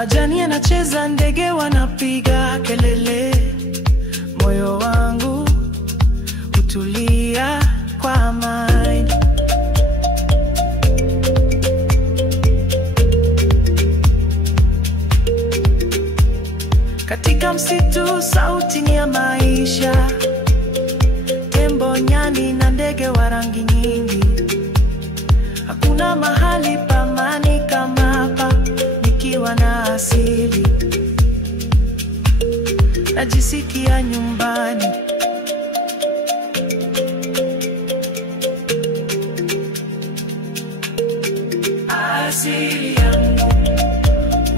Majani yanacheza, ndege wanapiga kelele, moyo wangu utulia kwa amani. Katika msitu sauti ni ya maisha, tembo, nyani na ndege wa rangi nyingi. Hakuna mahali pa amani kama hapa, nikiwa na asili najisikia nyumbani. Asili yangu,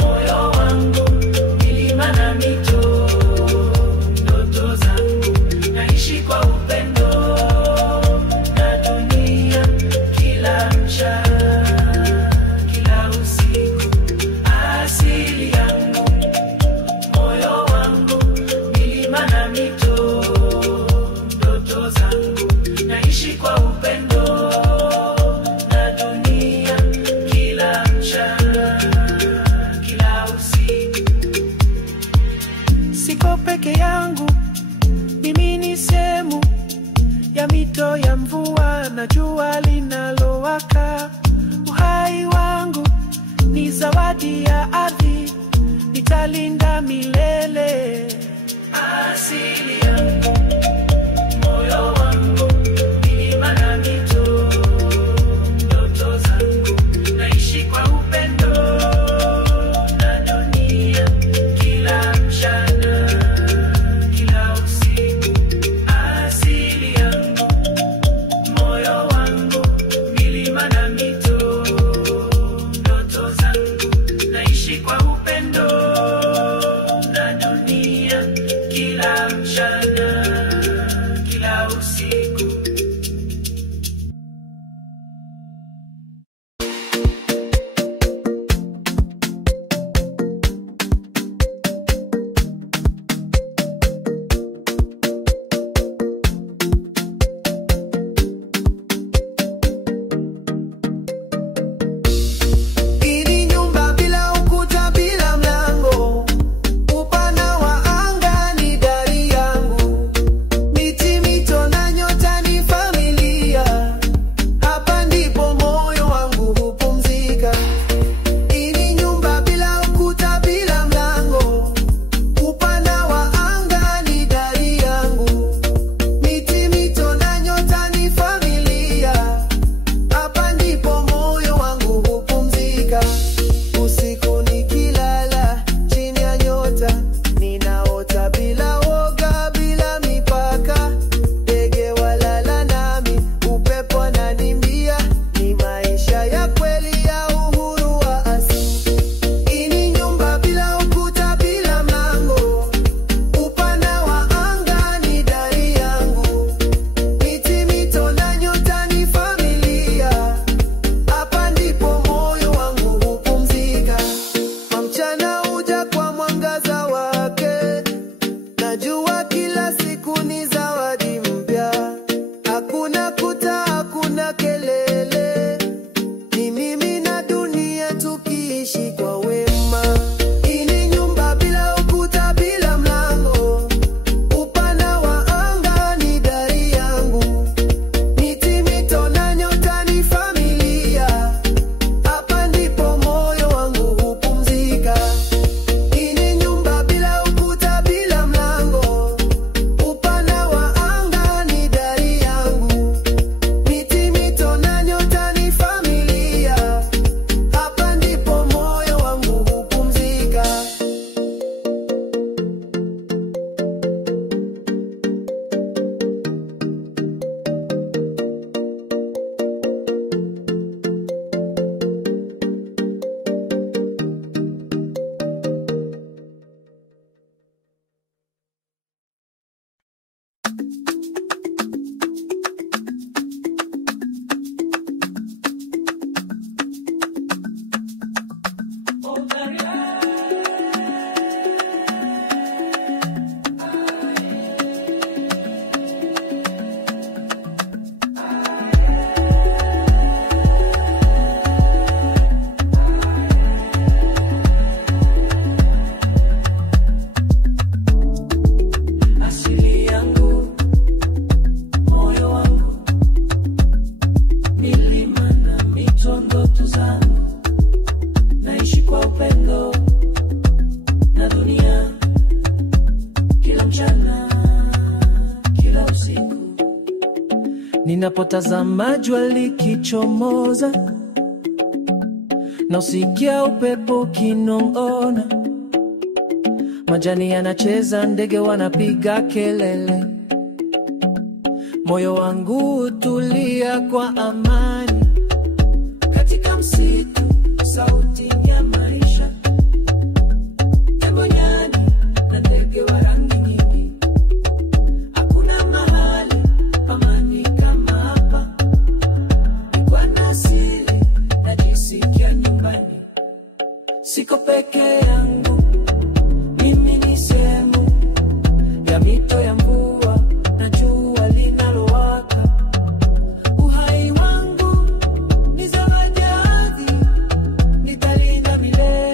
moyo wangu, milima na mito, ndoto zangu, naishi kwa upendo na dunia kila mchana, kila usiku. Asili yangu, moyo wangu, milima na mito, ndoto zangu, naishi kwa upendo na dunia kila mchana, kila usiku. Siko peke yangu, mimi ni sehemu ya mito ya mvua na jua linalowaka. Uhai wangu ni zawadi ya ardhi, nitalinda milele. Asili yangu, moyo wangu, milima na mito, ndoto zangu, naishi kwa upendo na dunia kila mchana, kila usiku. Asili yangu, moyo wangu, milima na mito, ndoto zangu, naishi kwa upendo na dunia kila mchana. Ninapotazama jua likichomoza na usikia upepo kinong'ona, majani yanacheza, ndege wanapiga kelele, moyo wangu utulia kwa amani. Katika msitu, sauti ya maisha, tembo, nyani na ndege wa rangi nyingi. Hakuna mahali amani kama hapa, kwa asili najisikia nyumbani. Siko peke yangu, mimi ni sehemu ya mito ya mvua na jua linalowaka. Uhai wangu ni zawadi ya ardhi, nitalinda milele.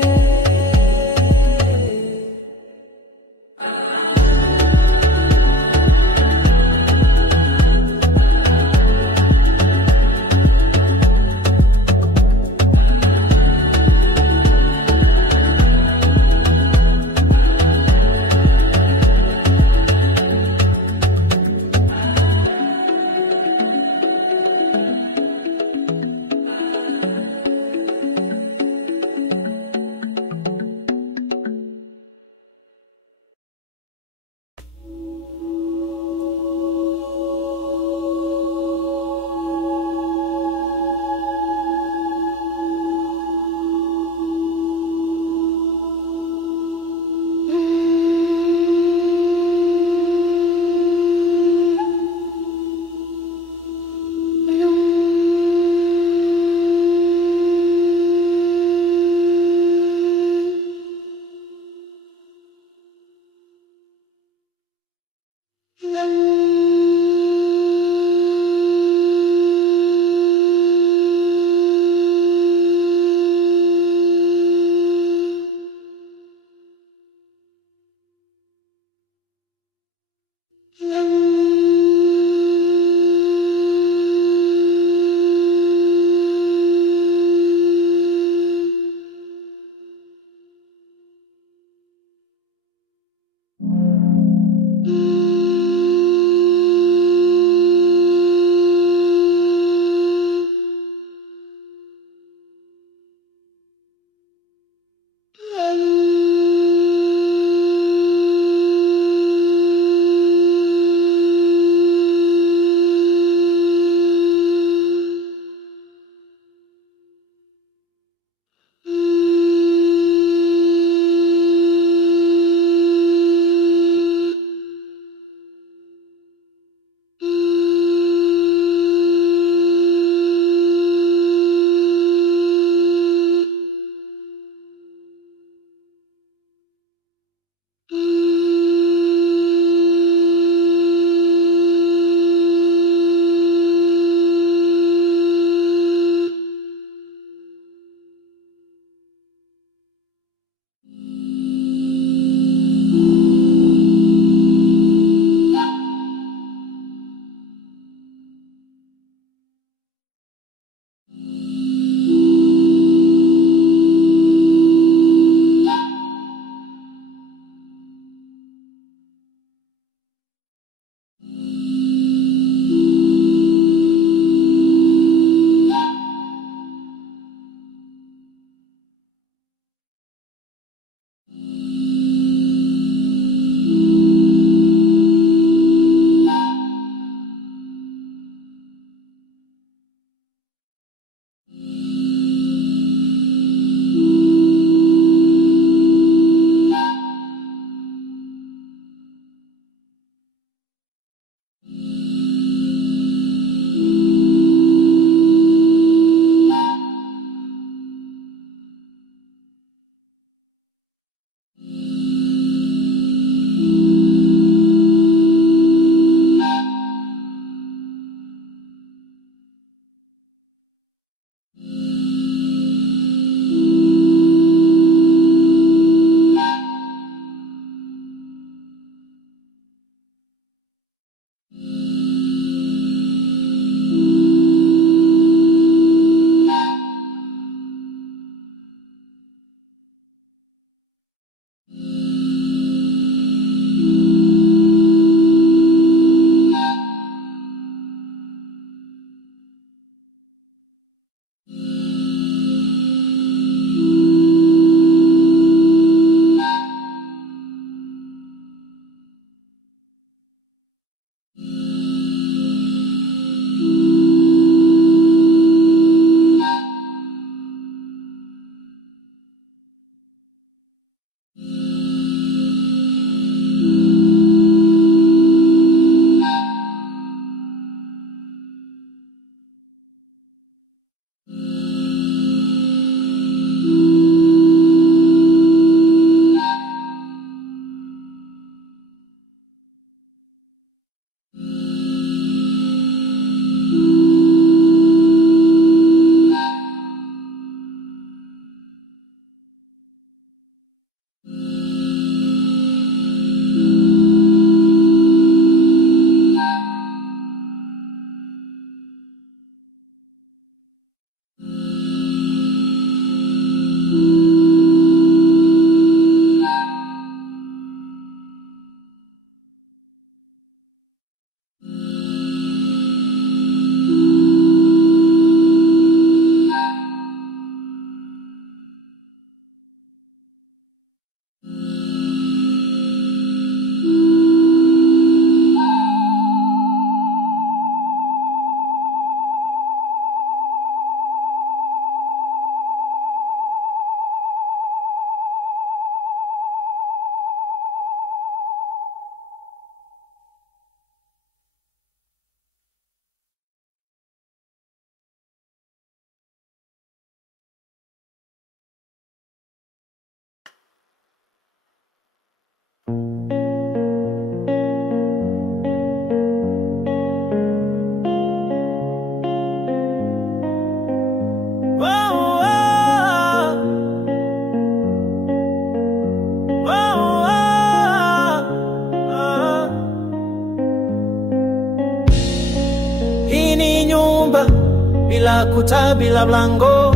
bila kuta, bila mlango.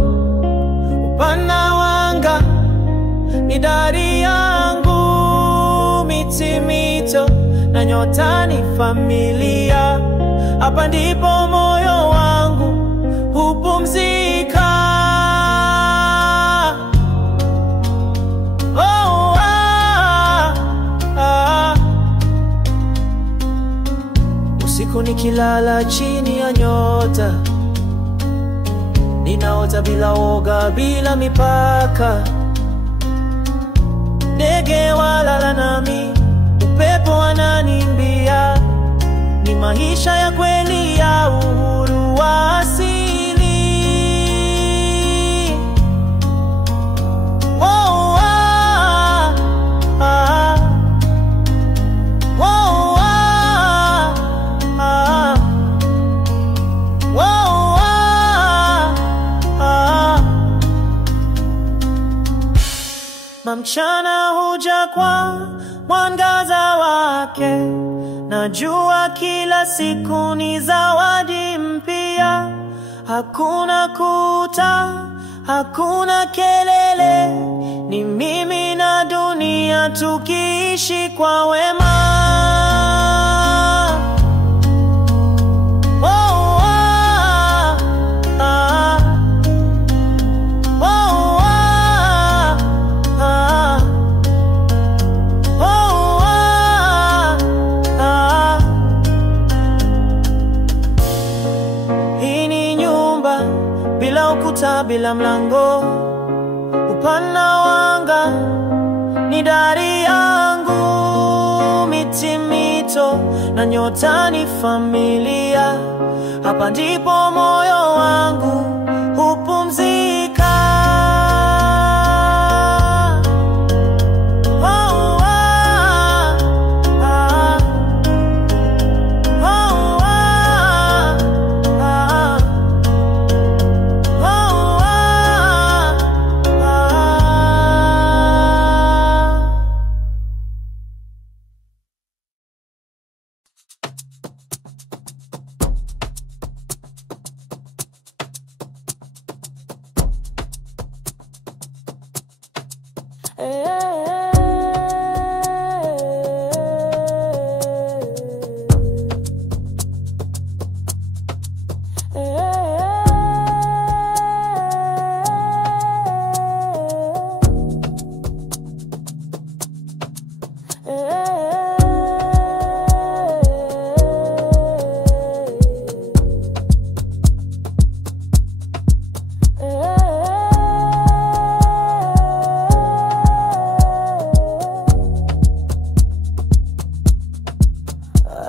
Upana wanga ni dari yangu, miti mito na nyota ni familia. Hapa ndipo moyo wangu hupumzika. Oh, ah, ah. Usiku nikilala chini ya nyota, ninaota bila woga, bila mipaka. Ndege walala nami, upepo ananimbia. Ni maisha ya kweli ya uhuru wa asili. Oh, ah, ah. Oh, ah, ah. Oh, ah, ah. Mchana huja kwa mwangaza wake. Najua kila siku ni zawadi mpya. Hakuna kuta, hakuna kelele. Ni mimi na dunia tukiishi kwa wema. Oh, ah, ah. Oh, ah, ah. Oh, ah, ah. Hii ni nyumba bila ukuta, bila mlango. Upana wanga ni dari yangu, miti mito na nyota ni familia. Hapa ndipo moyo wangu hupumzika. Oh, ah, ah. Oh, ah, ah. Oh, ah, ah.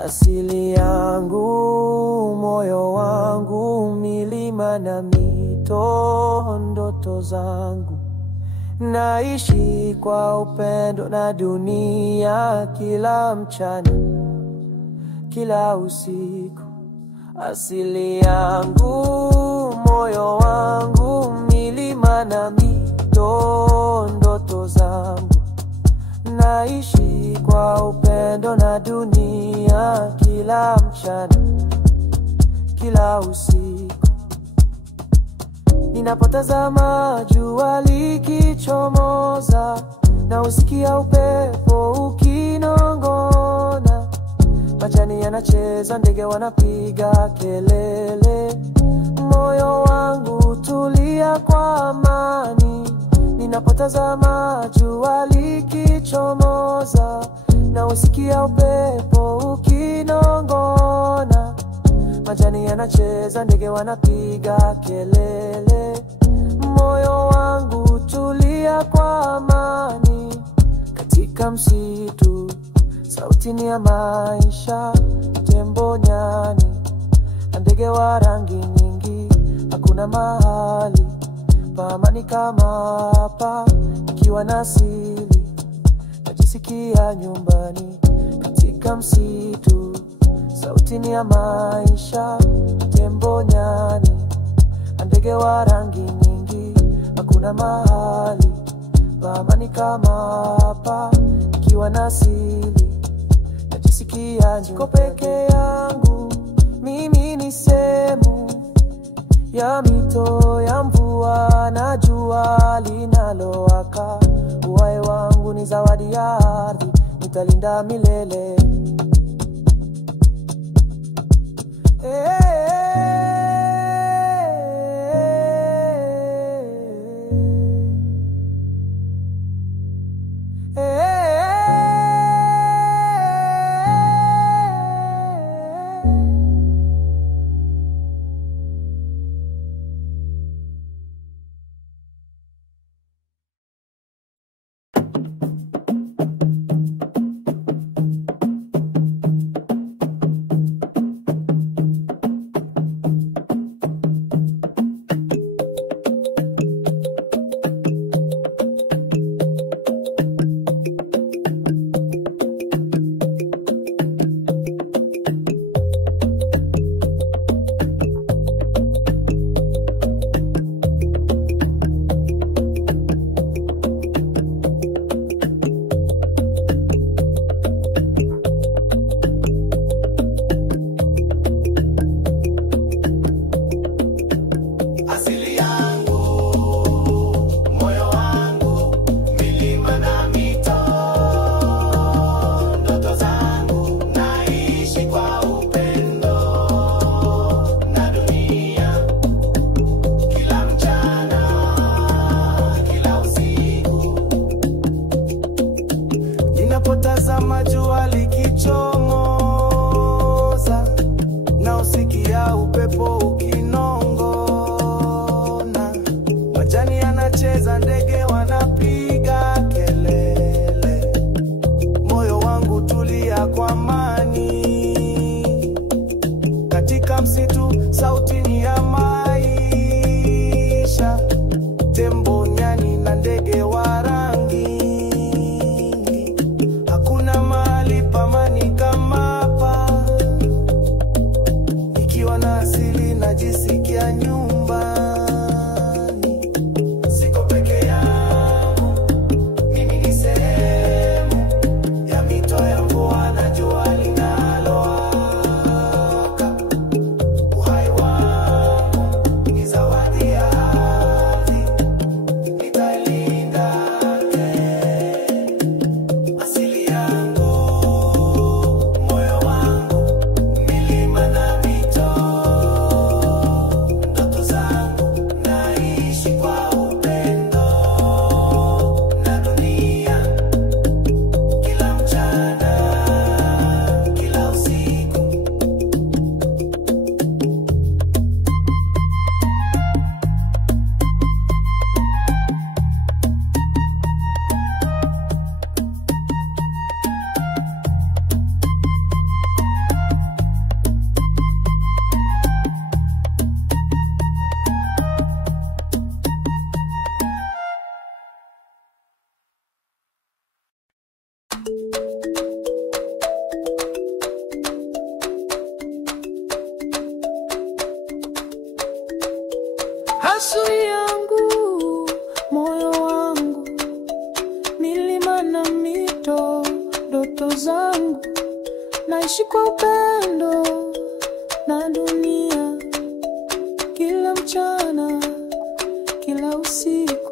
Asili yangu, moyo wangu, milima na mito, ndoto zangu. Naishi kwa upendo na dunia, kila mchana, kila usiku. Asili yangu, moyo wangu, milima na mito, ndoto zangu. Naishi kwa upendo na dunia, kila mchana, kila usiku. Ninapotazama jua likichomoza, na usikia upepo ukinongona. Majani yanacheza, ndege wanapiga kelele. Moyo wangu tulia kwa amani. Ninapotazama jua likichomoza, na usikia upepo ukinongona. Majani yanacheza, ndege wanapiga kelele. Moyo wangu tulia kwa amani. Katika msitu, sauti ni ya maisha. Tembo, nyani na ndege wa rangi nyingi. Hakuna mahali pa amani kama hapa. Nikiwa na asili, najisikia nyumbani. Katika msitu, sauti ni ya maisha. Tembo, nyani na ndege wa rangi nyingi. Hakuna mahali pa amani kama hapa. Nikiwa na asili, najisikia niko peke yangu. Mimi ni sehemu ya mito ya mvua na jua linalowaka. Uhai wangu ni zawadi ya ardhi, nitalinda milele. Ninapotazama jua likichomoza na usikia upepo ukinongona, majani yanacheza, ndege wanapiga kelele, moyo wangu tulia kwa amani. Katika msitu sauti ni ya maisha, tembo, nyani na ndege wa rangi. Hakuna mahali pamani kama hapa, nikiwa na asili najisikia nyumbani. Siko peke yangu, mimi ni sehemu ya mito ya mvua na jua linalowaka. Uhai wangu ni zawadi ya ardhi, nitailinda asili yangu, moyo wangu, milima na mito, ndoto zangu, naishi kwa upendo na dunia, kila mchana, kila usiku. Asili yangu, moyo wangu, milima na mito, ndoto zangu, naishi kwa upendo na dunia, kila mchana, kila usiku.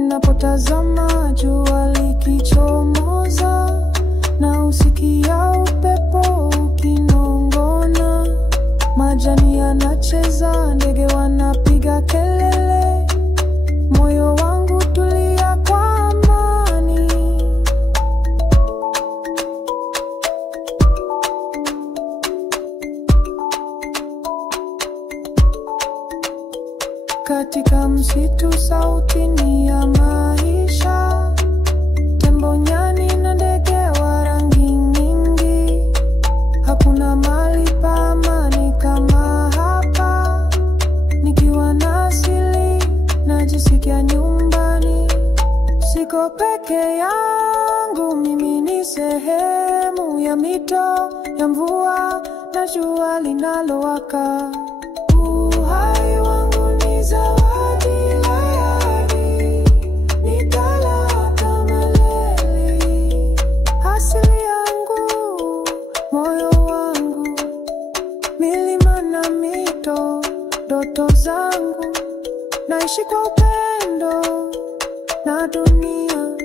Ninapotazama jua likichomoza na usikia upepo ukinongona, majani yanacheza, ndege wanapiga kelele, moyo wangu tulia kwa amani. Katika msitu sauti ni ya maisha, tembo, nyani na ndege wa rangi nyingi. Hakuna mahali pa amani kama hapa, nikiwa na asili najisikia nyumbani. Siko peke yangu, mimi ni sehemu ya mito ya mvua na jua linalowaka. Uhai wangu ni zawadi ya ardhi, nitalala naishi kwa upendo na dunia,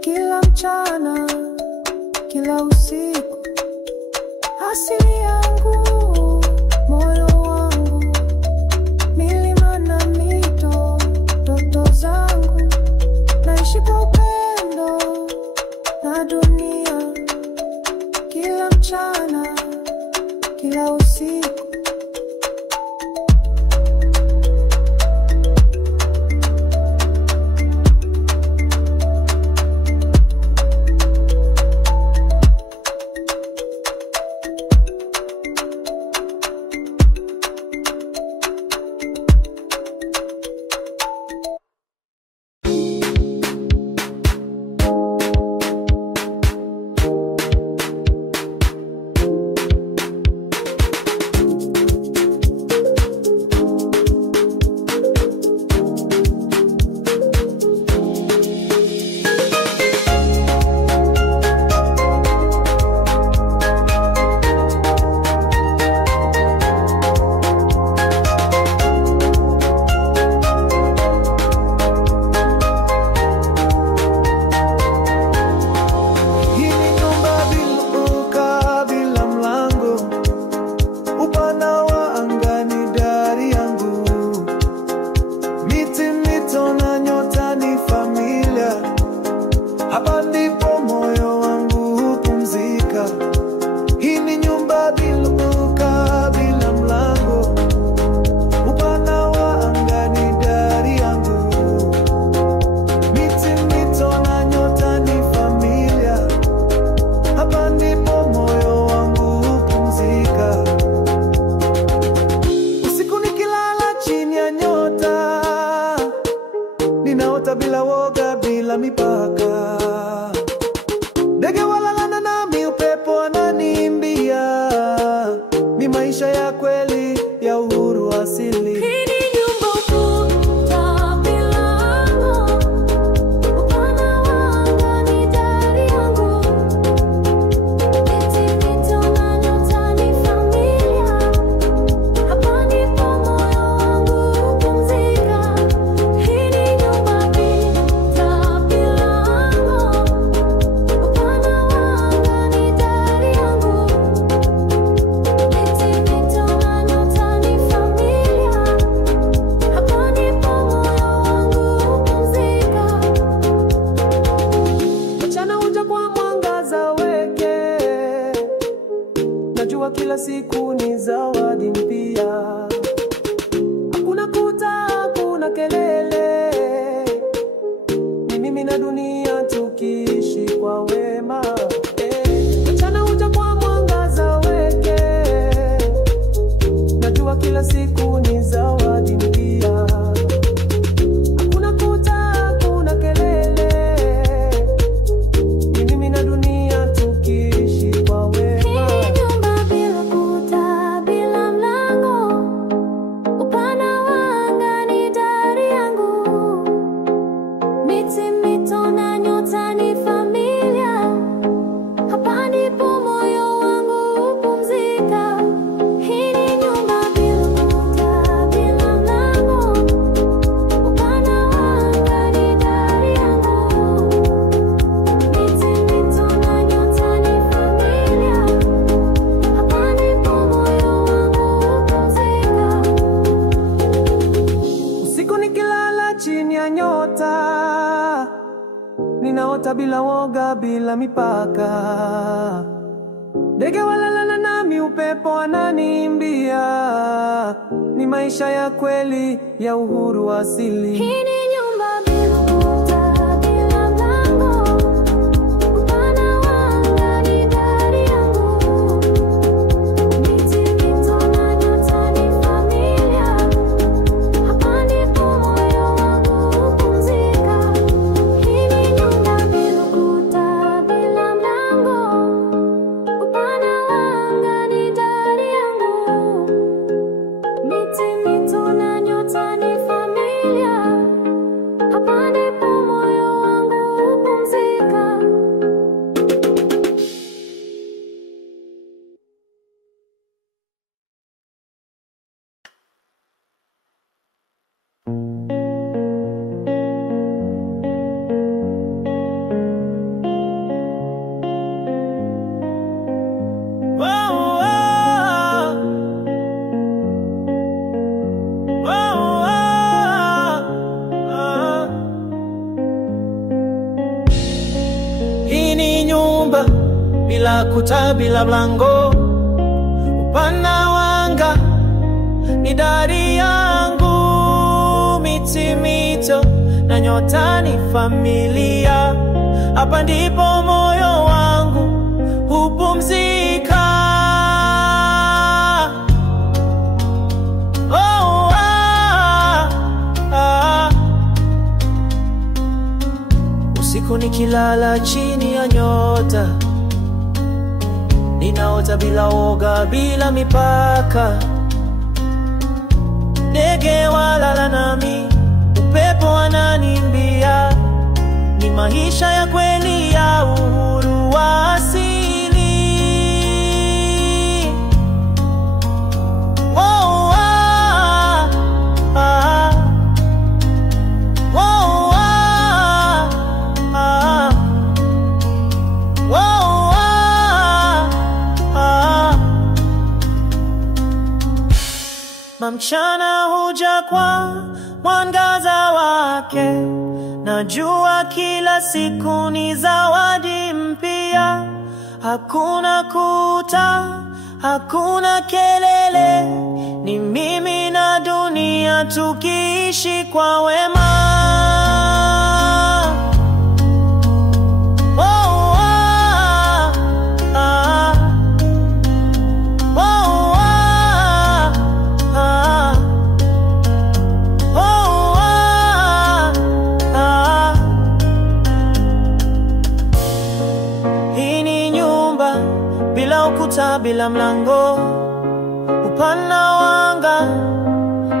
kila mchana, kila usiku. Asili yangu, moyo wangu, milima na mito, ndoto zangu. Naishi kwa upendo na dunia, kila mchana, kila usiku. Hapa ndipo moyo wangu hupumzika. Hii ni nyumba bila duka, bila mlango. Upana wa anga ni dari yangu. Miti, mito na nyota ni familia. Hapa ndipo moyo wangu hupumzika. Usiku nikilala chini ya nyota, ninaota bila woga, bila mipaka. Ndege walalana nami, upepo ananiimbia. Ni maisha ya kweli ya uhuru asili. Hii ni nyumba ukuta milango, upana wa anga ni dari yangu. Miti, mito na nyota ni familia. Hapa ndipo moyo wangu hupumzika. Hii ni nyumba bila milango, upana wa anga ni dari yangu. Miti, mito na nyota ni familia. Hapa ndipo moyo wangu hupumzika. Mchana huja kwa mwangaza wake. Najua kila siku ni zawadi mpya. Hakuna kuta, hakuna kelele. Ni mimi na dunia tukiishi kwa wema. Mchana huja kwa mwangaza wake. Najua kila siku ni zawadi mpya. Hakuna kuta, hakuna kelele. Ni mimi na dunia tukiishi kwa wema. Hii nyumba bila kuta, bila mlango, upana wa anga ni dari yangu. Miti, mito na nyota ni familia. Hapa ndipo moyo wangu hupumzika. Hii ni nyumba bila kuta, bila mlango, upana wa anga ni dari yangu. Miti, mito na nyota ni familia. Hapa ndipo moyo wangu hupumzika. Usiku nikilala chini ya nyota, ninaota bila woga, bila mipaka. Ndege walalana nami, upepo ananiimbia. Ni maisha ya kweli ya uhuru asili. Hii ni nyumba bila kuta, bila mlango, upana wa anga ni dari yangu. Miti, mito na nyota ni familia. Hapa ndipo moyo wangu hupumzika. Hii ni nyumba bila kuta, bila mlango, upana wa anga ni dari yangu. Miti, mito na nyota ni familia. kuta bila mlango. Upana wanga ni dari yangu, miti mito na nyota ni familia. Hapa ndipo moyo wangu hupumzika. Oh, ah, ah. Usiku nikilala chini ya nyota, ninaota bila woga, bila mipaka. Ndege walala nami, upepo ananimbia. Ni maisha ya kweli ya uhuru wa asili. Oh, ah, ah. Oh, ah, ah. Oh, ah, ah. Mchana huja kwa mwangaza wake. Najua kila siku ni zawadi mpya. Hakuna kuta, hakuna kelele. Ni mimi na dunia tukiishi kwa wema. Oh, ah, ah. Oh, ah, ah. Oh, ah, ah. Hii ni nyumba bila ukuta, bila mlango. Upana wanga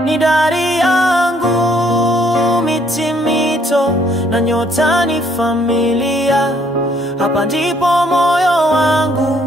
ni dari yangu, miti mito na nyota ni familia. Hapa ndipo moyo wangu